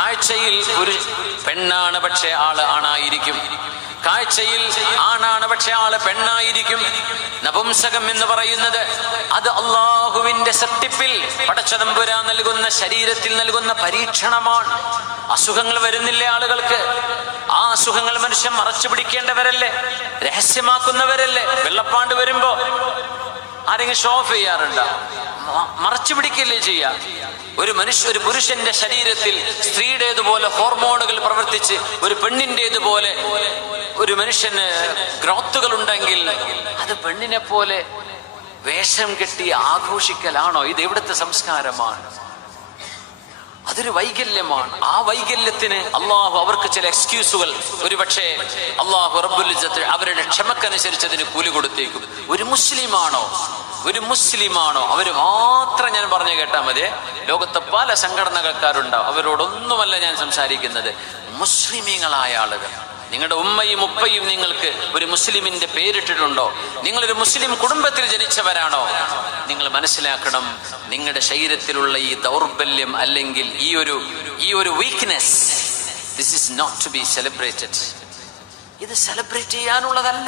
കാഴ്ചയിൽ ഒരു പെണ്ണാണ്, പക്ഷെ ആള് ആണായിരിക്കും. കാഴ്ചയിൽ ആണാണ്, പക്ഷെ ആള് പെണ്ണായിരിക്കും. നപുംസകം എന്ന് പറയുന്നത് അത് അള്ളാഹുവിന്റെ സൃഷ്ടിപ്പിൽ പടച്ചതമ്പുരാൻ നൽകുന്ന, ശരീരത്തിൽ നൽകുന്ന പരീക്ഷണമാണ്. അസുഖങ്ങൾ വരുന്നില്ലേ ആളുകൾക്ക്? ആ അസുഖങ്ങൾ മനുഷ്യൻ മറച്ചു പിടിക്കേണ്ടവരല്ലേ, രഹസ്യമാക്കുന്നവരല്ലേ? വെള്ളപ്പാണ്ട് വരുമ്പോ ആരെങ്കിലും ഷോ ഓഫ് ചെയ്യാറുണ്ടോ? മറച്ചു പിടിക്കല്ലേ ചെയ്യാ? ഒരു പുരുഷന്റെ ശരീരത്തിൽ സ്ത്രീയുടേതുപോലെ ഹോർമോണുകൾ പ്രവർത്തിച്ച് ഒരു പെണ്ണിൻ്റെതുപോലെ ഒരു മനുഷ്യന് ഗ്രോത്തുകൾ ഉണ്ടെങ്കിൽ അത് പെണ്ണിനെ പോലെ വേഷം കെട്ടി ആഘോഷിക്കലാണോ? ഇത് എവിടുത്തെ സംസ്കാരമാണ്? അതൊരു വൈകല്യമാണ്. ആ വൈകല്യത്തിന് അള്ളാഹു അവർക്ക് ചില എക്സ്ക്യൂസുകൾ, ഒരുപക്ഷെ അള്ളാഹു റബ്ബുൽ ഇസ്സത്ത് അവരുടെ ക്ഷമക്കനുസരിച്ച് അതിന് കൂലി കൊടുത്തേക്കും. ഒരു മുസ്ലിമാണോ അവര് മാത്രം ഞാൻ പറഞ്ഞു കേട്ടാൽ മതി. ലോകത്തെ പല സംഘടനകൾക്കാരുണ്ടാവും, അവരോടൊന്നുമല്ല ഞാൻ സംസാരിക്കുന്നത്. മുസ്ലിമീങ്ങളായ ആളുകൾ, നിങ്ങളുടെ ഉമ്മയും ഉപ്പയും നിങ്ങൾക്ക് ഒരു മുസ്ലിമിന്റെ പേരിട്ടിട്ടുണ്ടോ? നിങ്ങളൊരു മുസ്ലിം കുടുംബത്തിൽ ജനിച്ചവരാണോ? നിങ്ങൾ മനസ്സിലാക്കണം, നിങ്ങളുടെ ശരീരത്തിലുള്ള ഈ ദൗർബല്യം അല്ലെങ്കിൽ ഈ ഒരു weakness, this is not to be celebrated. ഇത് സെലിബ്രേറ്റ് ചെയ്യാനുള്ളതല്ല.